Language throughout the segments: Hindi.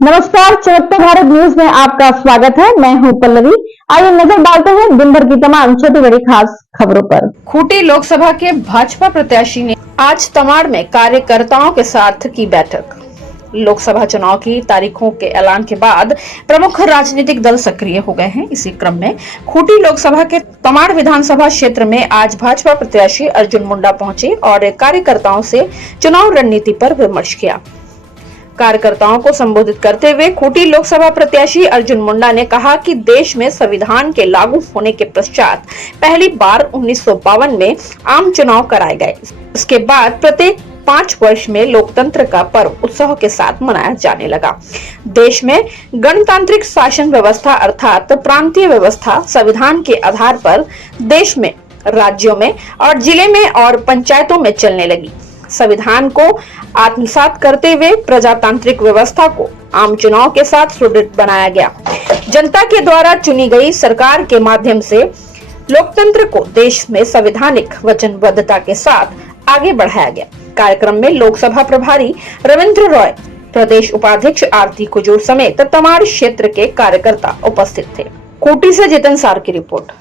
नमस्कार, चमकते भारत न्यूज में आपका स्वागत है। मैं हूं पल्लवी। आइए नजर डालते हैं दिन भर की तमाम छोटी बड़ी खास खबरों पर। खूंटी लोकसभा के भाजपा प्रत्याशी ने आज तमाड़ में कार्यकर्ताओं के साथ की बैठक। लोकसभा चुनाव की तारीखों के ऐलान के बाद प्रमुख राजनीतिक दल सक्रिय हो गए हैं। इसी क्रम में खूंटी लोकसभा के तमाड़ विधानसभा क्षेत्र में आज भाजपा प्रत्याशी अर्जुन मुंडा पहुंचे और कार्यकर्ताओं से चुनाव रणनीति पर विमर्श किया। कार्यकर्ताओं को संबोधित करते हुए खूंटी लोकसभा प्रत्याशी अर्जुन मुंडा ने कहा कि देश में संविधान के लागू होने के पश्चात पहली बार 1952 में आम चुनाव कराए गए। इसके बाद प्रत्येक 5 वर्ष में लोकतंत्र का पर्व उत्सव के साथ मनाया जाने लगा। देश में गणतांत्रिक शासन व्यवस्था अर्थात प्रांतीय व्यवस्था संविधान के आधार पर देश में, राज्यों में और जिले में और पंचायतों में चलने लगी। संविधान को आत्मसात करते हुए प्रजातांत्रिक व्यवस्था को आम चुनाव के साथ सुदृढ़ बनाया गया। जनता के द्वारा चुनी गई सरकार के माध्यम से लोकतंत्र को देश में संवैधानिक वचनबद्धता के साथ आगे बढ़ाया गया। कार्यक्रम में लोकसभा प्रभारी रविंद्र रॉय, प्रदेश उपाध्यक्ष आरती कुजूर समेत तमाड़ क्षेत्र के कार्यकर्ता उपस्थित थे। खूंटी से जितन सार की रिपोर्ट।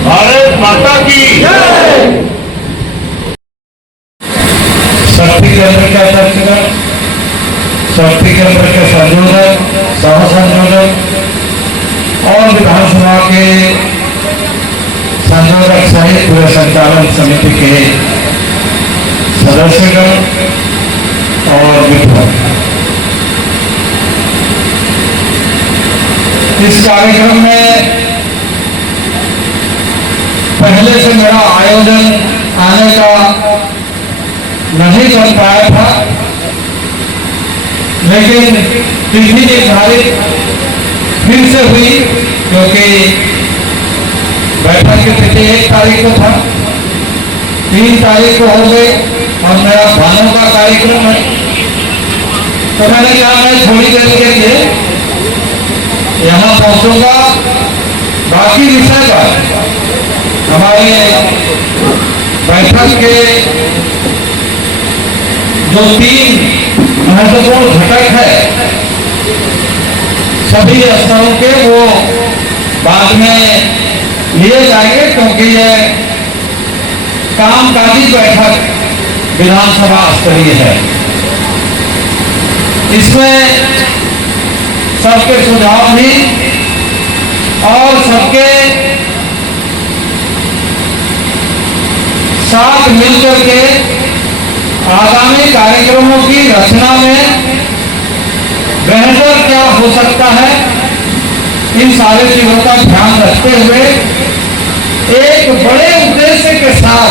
भारत माता की जय। शक्ति केंद्र के अध्यक्षगण, शक्ति केंद्र के संयोजक, सह संयोजक और विधानसभा के संयोजक सहित पूरे संचालन समिति के सदस्यगण और मित्र, इस कार्यक्रम में पहले से मेरा आयोजन आने का नहीं बन पाया था, लेकिन तिथि निर्धारित फिर से हुई क्योंकि बैठक की तिथि 1 तारीख को था, 3 तारीख को हो गई और मेरा भानों का कार्यक्रम है। तो मैंने कहा मैं थोड़ी देर के लिए यहाँ पहुंचूंगा। बाकी विषय पर हमारे बैठक के जो 3 महत्वपूर्ण घटक है सभी स्तरों के वो बाद में लिए जाएंगे, क्योंकि ये कामकाजी बैठक विधानसभा स्तरीय है। इसमें सबके सुझाव भी और सबके साथ मिलकर के आगामी कार्यक्रमों की रचना में बेहतर क्या हो सकता है, इन सारी चीजों का ध्यान रखते हुए एक बड़े उद्देश्य के साथ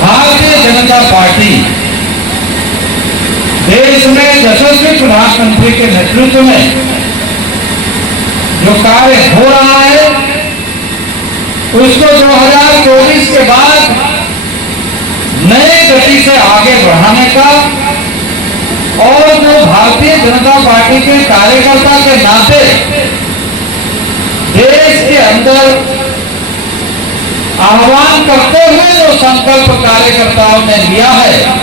भारतीय जनता पार्टी देश में यशस्वी प्रधानमंत्री के नेतृत्व में जो कार्य हो रहा है उसको 2024 के बाद नए गति से आगे बढ़ाने का और जो भारतीय जनता पार्टी के कार्यकर्ता के नाते देश के अंदर आह्वान करते हुए जो संकल्प कार्यकर्ताओं ने लिया है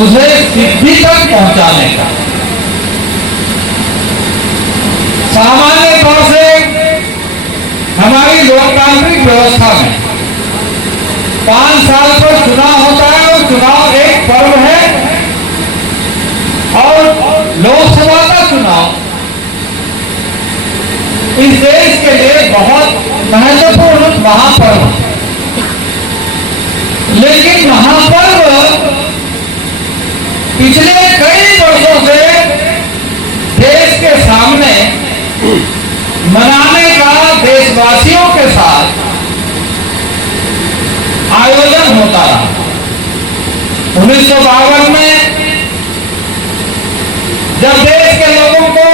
उसे सिद्धि तक पहुंचाने का। सामान्य तौर से हमारी लोकतांत्रिक व्यवस्था में 5 साल पर चुनाव होता है और चुनाव एक पर्व है और लोकसभा का चुनाव इस देश के लिए बहुत महत्वपूर्ण महापर्व, लेकिन महापर्व पिछले कई वर्षों से देश के सामने मनाने का देशवासियों के साथ आयोजन होता रहा। 1952 में जब देश के लोगों को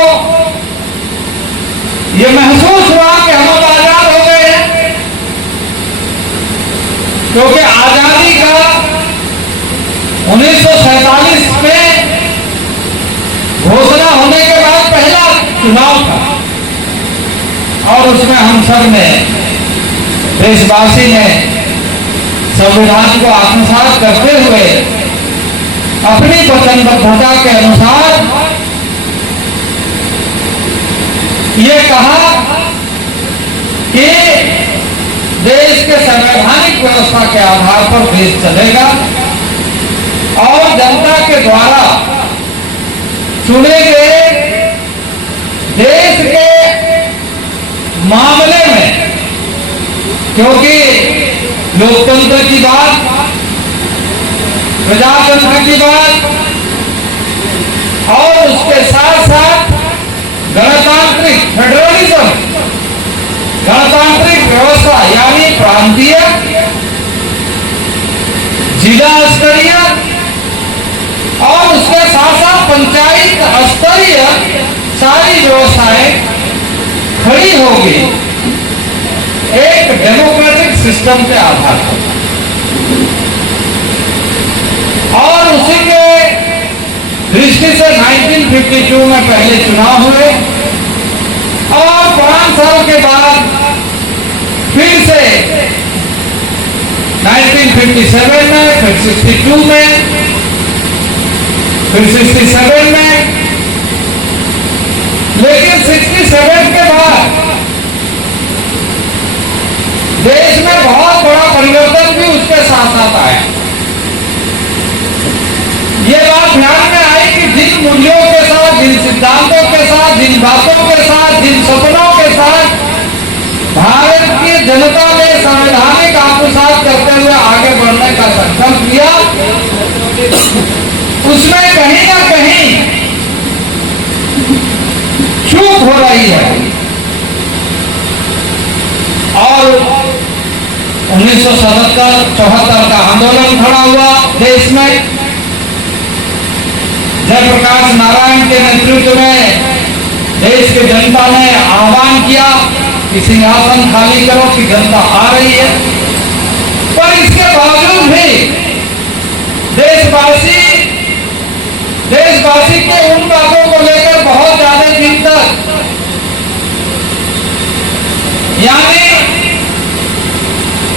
यह महसूस हुआ कि हम अब आजाद हो गए हैं, क्योंकि आजादी का 1947 में घोषणा होने के बाद पहला चुनाव था और उसमें हम सब ने, देशवासी ने संविधान को आत्मसात करते हुए अपनी वचनबद्धता के अनुसार ये कहा कि देश के संवैधानिक व्यवस्था के आधार पर देश चलेगा और जनता के द्वारा चुने गए देश के मामले में, क्योंकि लोकतंत्र की बात, प्रजातंत्र की बात और उसके साथ साथ गणतांत्रिक फेडरलिज्म, गणतांत्रिक व्यवस्था यानी प्रांतीय, जिला स्तरीय और उसके साथ साथ पंचायत स्तरीय सारी व्यवस्थाएं खड़ी होगी एक डेमोक्रेटिक सिस्टम के आधार पर। और उसी के दृष्टि से 1952 में पहले चुनाव हुए और 5 साल के बाद फिर से 1957 में, फिर 62 में, फिर 67 में, लेकिन 67 के बाद देश में बहुत बड़ा परिवर्तन भी उसके साथ साथ आया। ये बात ध्यान में आई कि जिन मूल्यों के साथ, जिन सिद्धांतों के साथ, जिन बातों के साथ, जिन सपनों के साथ भारत की जनता ने संवैधानिक आत्मसात करते हुए आगे बढ़ने का संकल्प लिया, उसमें कहीं ना कहीं चूक हो रही है। और 1977-74 का आंदोलन खड़ा हुआ देश में। जयप्रकाश नारायण के नेतृत्व में देश की जनता ने आह्वान किया कि सिंहासन खाली करो, कि जनता आ रही है। पर इसके बावजूद भी देशवासी के उन बातों को लेकर बहुत ज्यादा दिन तक, यानी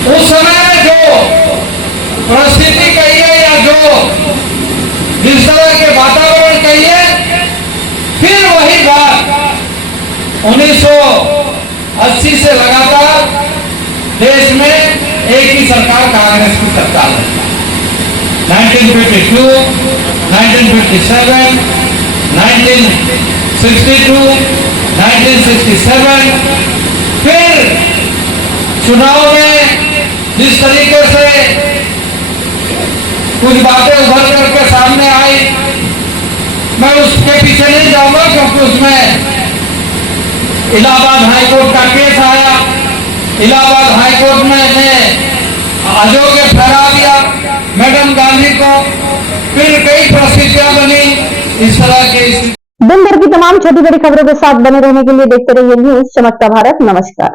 उस समय में जो परिस्थिति कही है या जो जिस तरह के वातावरण कहिए, फिर वही बात 1980 से लगातार देश में एक ही सरकार, कांग्रेस की सरकार है। 1952, 1957, 1962, 1967, फिर चुनाव में जिस तरीके से कुछ बातें उभर करके सामने आई, मैं उसके पीछे नहीं जाऊंगा, क्योंकि उसमें इलाहाबाद हाईकोर्ट का केस आया। इलाहाबाद हाईकोर्ट ने अयोग्य ठहरा दिया मैडम गांधी को। फिर कई परिस्थितियां बनी इस तरह के। दिन भर की तमाम छोटी बड़ी खबरों के साथ बने रहने के लिए देखते रहिए न्यूज़ चमकता भारत। नमस्कार।